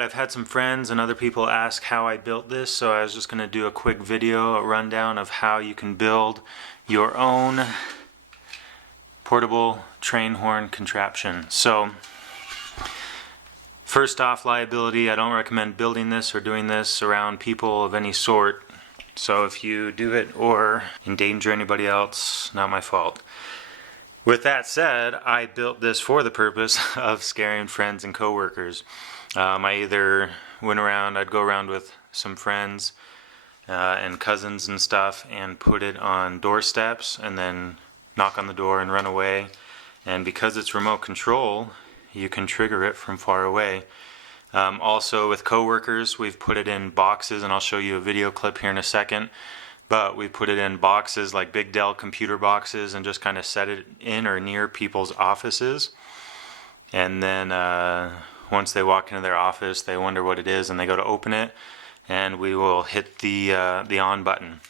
Alright, I've had some friends and other people ask how I built this, so I was just going to do a quick video, a rundown of how you can build your own portable train horn contraption. So, first off, liability. I don't recommend building this or doing this around people of any sort. So if you do it or endanger anybody else, not my fault. With that said, I built this for the purpose of scaring friends and coworkers. I either I'd go around with some friends and cousins and stuff and put it on doorsteps and then knock on the door and run away. And because it's remote control, you can trigger it from far away. Also with coworkers, we've put it in boxes, and I'll show you a video clip here in a second. But we put it in boxes like big Dell computer boxes and just kind of set it in or near people's offices. And then once they walk into their office, they wonder what it is and they go to open it, and we will hit the on button.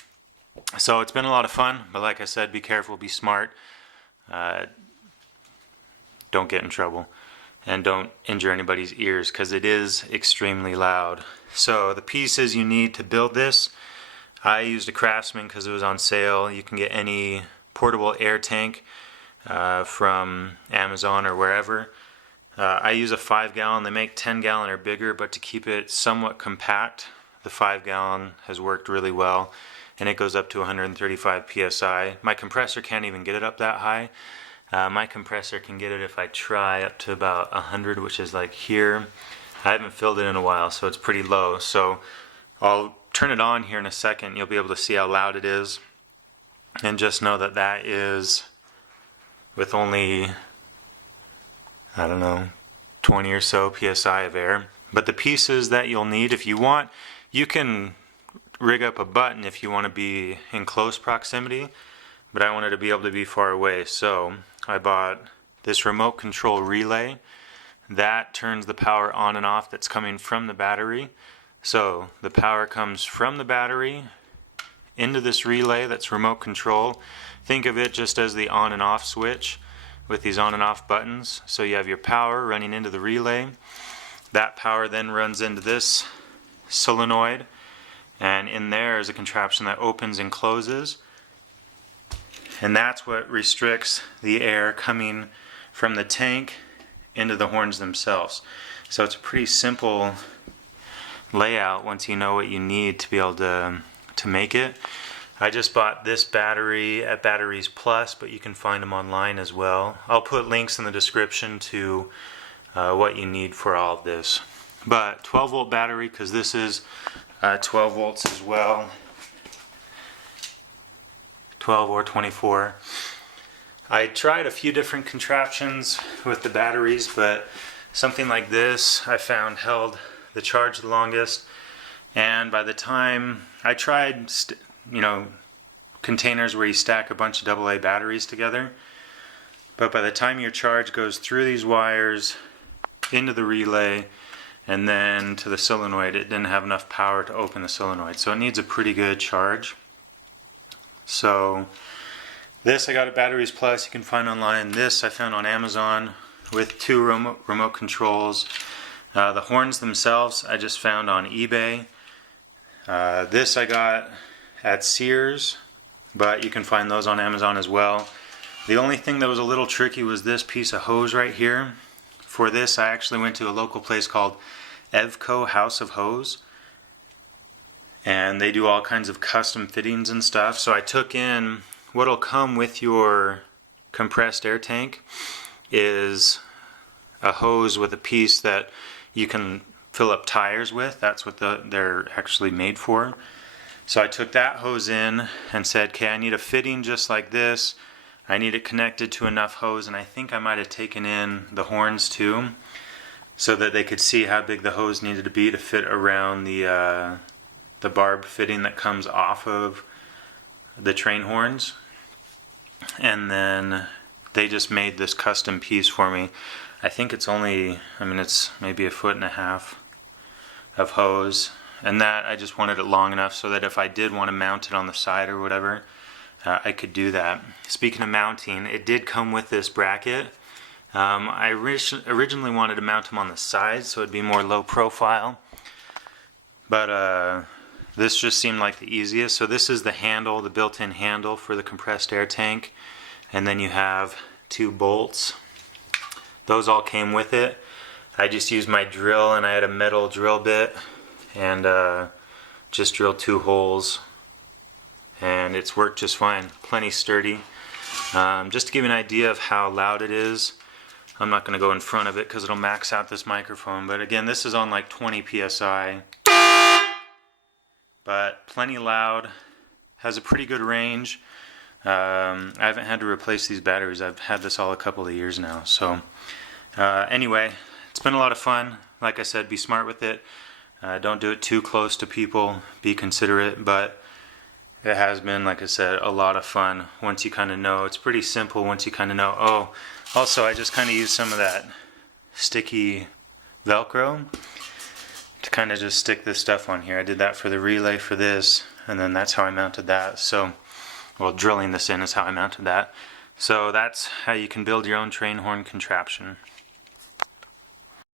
So it's been a lot of fun, but like I said, be careful, be smart, don't get in trouble, and don't injure anybody's ears because it is extremely loud. So the pieces you need to build this, I used a Craftsman because it was on sale. You can get any portable air tank from Amazon or wherever. I use a 5-gallon. They make 10-gallon or bigger, but to keep it somewhat compact, the 5-gallon has worked really well, and it goes up to 135 psi. My compressor can't even get it up that high. My compressor can get it, if I try, up to about 100, which is like here. I haven't filled it in a while, so it's pretty low. So I'll turn it on here in a second. You'll be able to see how loud it is, and just know that that is with only, I don't know, 20 or so psi of air. But the pieces that you'll need, if you want, you can rig up a button if you want to be in close proximity, but I wanted to be able to be far away. So I bought this remote control relay that turns the power on and off that's coming from the battery. So the power comes from the battery into this relay that's remote control. Think of it just as the on and off switch with these on and off buttons. So you have your power running into the relay. That power then runs into this solenoid, and in there is a contraption that opens and closes, and that's what restricts the air coming from the tank into the horns themselves. So it's a pretty simple layout once you know what you need to be able to make it. I just bought this battery at Batteries Plus, but you can find them online as well. I'll put links in the description to what you need for all of this. But 12 volt battery, because this is 12 volts as well, 12 or 24. I tried a few different contraptions with the batteries, but something like this I found held the charge the longest. And by the time I tried, containers where you stack a bunch of AA batteries together, but by the time your charge goes through these wires into the relay and then to the solenoid, it didn't have enough power to open the solenoid, so it needs a pretty good charge. So this I got at Batteries Plus, you can find online. This I found on Amazon with 2 remote controls. The horns themselves I just found on eBay. This I got at Sears, but you can find those on Amazon as well. The only thing that was a little tricky was this piece of hose right here. For this I actually went to a local place called Evco House of Hose, and they do all kinds of custom fittings and stuff. So I took in what'll come with your compressed air tank is a hose with a piece that you can fill up tires with. That's what they're actually made for. So I took that hose in and said, okay, I need a fitting just like this. I need it connected to enough hose, and I think I might have taken in the horns too, so that they could see how big the hose needed to be to fit around the barb fitting that comes off of the train horns. And then they just made this custom piece for me. I think it's only, it's maybe 1.5 feet of hose, and that I just wanted it long enough so that if I did want to mount it on the side or whatever, I could do that. Speaking of mounting, it did come with this bracket I originally wanted to mount them on the sides so it'd be more low profile, but this just seemed like the easiest. So this is the handle, the built-in handle for the compressed air tank, and then you have 2 bolts. Those all came with it. I just used my drill, and I had a metal drill bit, and just drilled 2 holes, and it's worked just fine. Plenty sturdy. Just to give you an idea of how loud it is, I'm not going to go in front of it because it'll max out this microphone, but again, this is on like 20 psi, but plenty loud, has a pretty good range. I haven't had to replace these batteries. I've had this all a couple of years now. So anyway, it's been a lot of fun. Like I said, be smart with it. Don't do it too close to people. Be considerate, but it has been, like I said, a lot of fun once you kind of know. It's pretty simple once you kind of know. Oh, also I just kind of used some of that sticky Velcro to kind of just stick this stuff on here. I did that for the relay for this, and then that's how I mounted that. So, well, drilling this in is how I mounted that. So that's how you can build your own train horn contraption.